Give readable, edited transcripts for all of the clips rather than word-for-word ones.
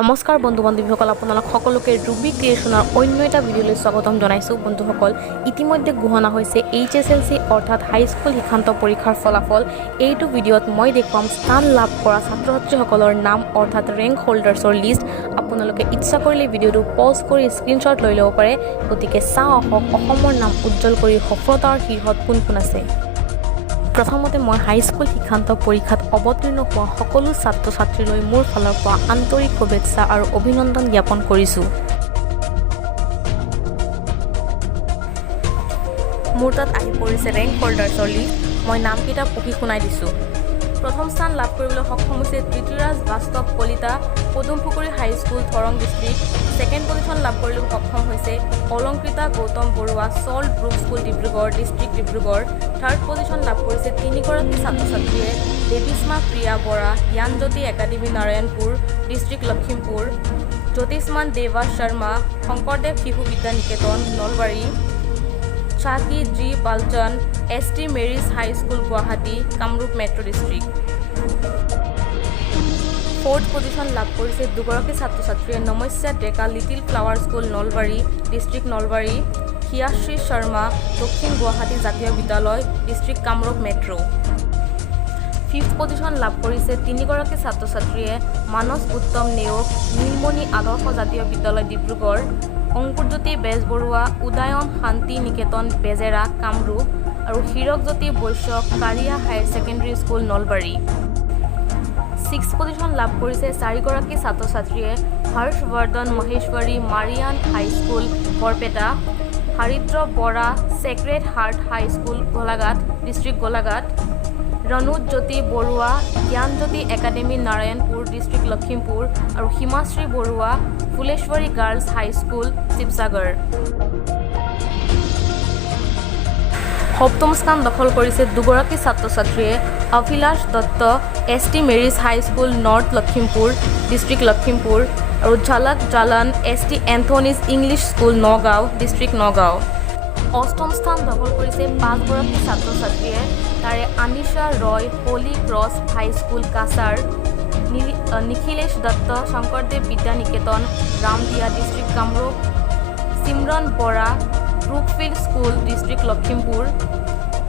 নমস্কাৰ বন্ধু বান্ধৱীসকল, আপোনালোক সকলোকে ৰুবি ক্ৰিয়েশ্যনৰ অন্য এটা ভিডিঅ'লৈ স্বাগতম জনাইছোঁ। বন্ধুসকল, ইতিমধ্যে ঘোষণা হৈছে HSLC অৰ্থাৎ হাইস্কুল শিক্ষান্ত পৰীক্ষাৰ ফলাফল। এইটো ভিডিঅ'ত মই দেখুৱাম স্থান লাভ কৰা ছাত্ৰ ছাত্ৰীসকলৰ নাম অৰ্থাৎ ৰেংক হোল্ডাৰ্ছৰ লিষ্ট। আপোনালোকে ইচ্ছা কৰিলে ভিডিঅ'টো পজ কৰি স্ক্ৰীনশ্বট লৈ ল'ব পাৰে। গতিকে চাওঁ আহক অসমৰ নাম উজ্জ্বল কৰি সফলতাৰ শীৰ্ষত কোন কোন আছে। প্ৰথমতে মই হাইস্কুল শিক্ষান্ত পৰীক্ষাত অৱতীৰ্ণ হোৱা সকলো ছাত্ৰ ছাত্ৰীলৈ মোৰ ফালৰ পৰা আন্তৰিক শুভেচ্ছা আৰু অভিনন্দন জ্ঞাপন কৰিছোঁ। মোৰ তাত আহি পৰিছে ৰেংক হোল্ডাৰ্ছৰ লিষ্ট। মই নামকেইটা পঢ়ি শুনাই দিছোঁ। প্ৰথম স্থান লাভ কৰিবলৈ সক্ষম হৈছে Tritiyaraj Bastav Kalita, Padumpukhuri high school Darrang district. Second position লাভ কৰিবলৈ সক্ষম হৈছে Alankrita Gautam Baruah, Salt Brook school Dibrugarh district Dibrugarh. Third position লাভ কৰিছে তিনিগৰাকী ছাত্ৰ ছাত্ৰীয়ে Debisma Priya Bora, Gyanjyoti academy Narayanpur district Lakhimpur, Jyotishman Deva Sharma, Shankardev Shishu Vidya Niketan Nalbari, Chaki G Balson, ST Mary's high school Guwahati Kamrup metro' district. Fourth position লাভ কৰিছে দুগৰাকী ছাত্ৰ ছাত্ৰীয়ে Namasya Deka Little Flower school Nalbari district Nalbari, Hiyashree Sharma, Dakshin Guwahati Jatiya Vidyalaya district Kamrup metro'. Fifth position লাভ কৰিছে তিনিগৰাকী ছাত্ৰ ছাত্ৰীয়ে মানস উত্তম নেওগ, নীলমণি আদৰ্শ জাতীয় বিদ্যালয় ডিব্ৰুগড়, অংকুৰজ্যোতি বেজবৰুৱা, উদয়ন শান্তি নিকেতন বেজেৰা কামৰূপ আৰু Hirakjyoti Baishya Kariya higher secondary school Nalbari. Six position লাভ কৰিছে চাৰিগৰাকী ছাত্ৰ ছাত্ৰীয়ে Harshvardhan Maheshwari Marian high school Barpeta, Haridra Bora Sacred Heart high school Golaghat district Golaghat, Ranujyoti Baruah Gyanjyoti academy Narayanpur district Lakhimpur আৰু হিমাশ্ৰী বৰুৱা ফুলেশ্বৰী গাৰ্লছ হাইস্কুল শিৱসাগৰ। সপ্তম স্থান দখল কৰিছে দুগৰাকী ছাত্ৰ ছাত্ৰীয়ে Abhilash Dutta ST Mary's high school North Lakhimpur district Lakhimpur আৰু Jhalak Jalan ST Anthony's English school Nagaon district Nagaon. অষ্টম স্থান দখল কৰিছে পাঁচগৰাকী ছাত্ৰ ছাত্ৰীয়ে, তাৰে Anisha Roy Holy Cross high school Cachar, Nikhilesh Dutta Shankardev Vidya Niketan Ramdia district Kamrup, Simran Bora Brookfield school district Lakhimpur,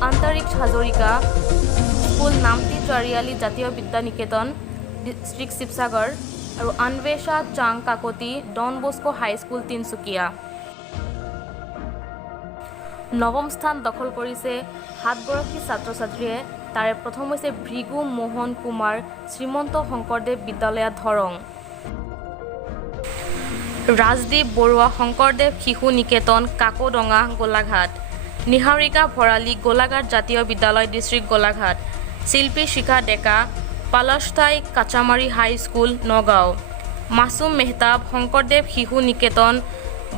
Antariksh Hazarika school Namti Chariali জাতীয় বিদ্যা নিকেতন ডিষ্ট্ৰিক্ট শিৱসাগৰ আৰু Anwesha Chang Kakati Don Bosco high school Tinsukia. নৱম স্থান দখল কৰিছে সাতগৰাকী ছাত্ৰ ছাত্ৰীয়ে, তাৰে প্ৰথম হৈছে ভৃগু মোহন কুমাৰ শ্ৰীমন্ত শংকৰদেৱ বিদ্যালয় দৰং, ৰাজদীপ বৰুৱা শংকৰদেৱ শিশু নিকেতন কাকডঙা গোলাঘাট, নিহাৰিকা ভৰালী গোলাঘাট জাতীয় Vidyalaya district Golaghat, Shilpi Shikha Deka Palasthai Kachamari high school Nagaon, Masum Mehtab Shankardev Shishu Niketan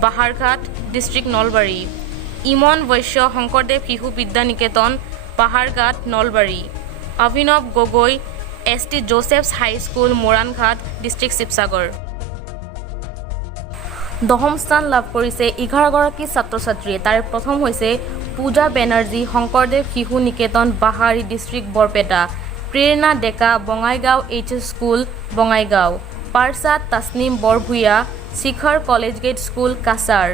Baharghat district Nalbari, Imon Baishya Shankardev Shishu Vidya Niketan Paharghat Nalbari, Abhinav Gogoi ST Joseph's high school Moranghat district Sivasagar. দশম স্থান লাভ কৰিছে 11গৰাকী ছাত্ৰ ছাত্ৰীয়ে, তাৰে প্ৰথম হৈছে পূজা বেনাৰ্জী শংকৰদেৱ শিশু নিকেতন বাহাৰী district Barpeta, Prerana Deka Bongaigaon HS school Bongaigaon, Parshad Tasnim Borbhuyan Shikhar college gate school Cachar,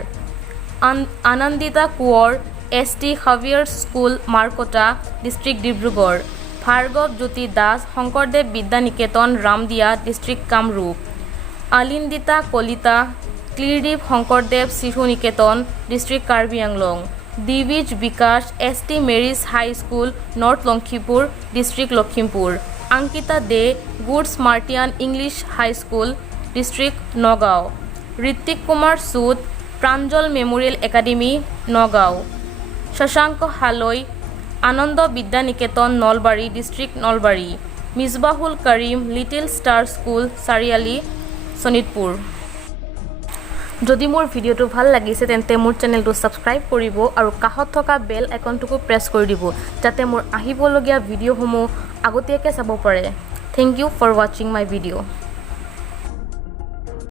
Anandita Konwar ST Xavier's school Markata district Dibrugarh, Bhargav Jyoti Das Shankardev Vidya Niketan Ramdia district Kamrup, Alindita Kalita Klirdwip Shankardev Shishu Niketan district Karbi Anglong, Dibij Bikash ST Mary's high school North Lakhimpur district Lakhimpur, Ankita De Good Samaritan English high school district Nagaon, Ritwik Kumar Sud Pranjal memorial academy Nagaon, Shashank Haloi আনন্দ বিদ্যা নিকেতন নলবাৰী ডিষ্ট্ৰিক্ট নলবাৰী, মিছবাহুল কৰিম লিটিল ষ্টাৰ স্কুল চাৰিআলি শোণিতপুৰ। যদি মোৰ ভিডিঅ'টো ভাল লাগিছে তেন্তে মোৰ চেনেলটো ছাবস্ক্ৰাইব কৰিব আৰু কাষত থকা বেল আইকনটোকো প্ৰেছ কৰি দিব, যাতে মোৰ আহিবলগীয়া ভিডিঅ'সমূহ আগতীয়াকৈ চাব পাৰে। থেংক ইউ ফৰ ৱাচিং মাই ভিডিঅ'।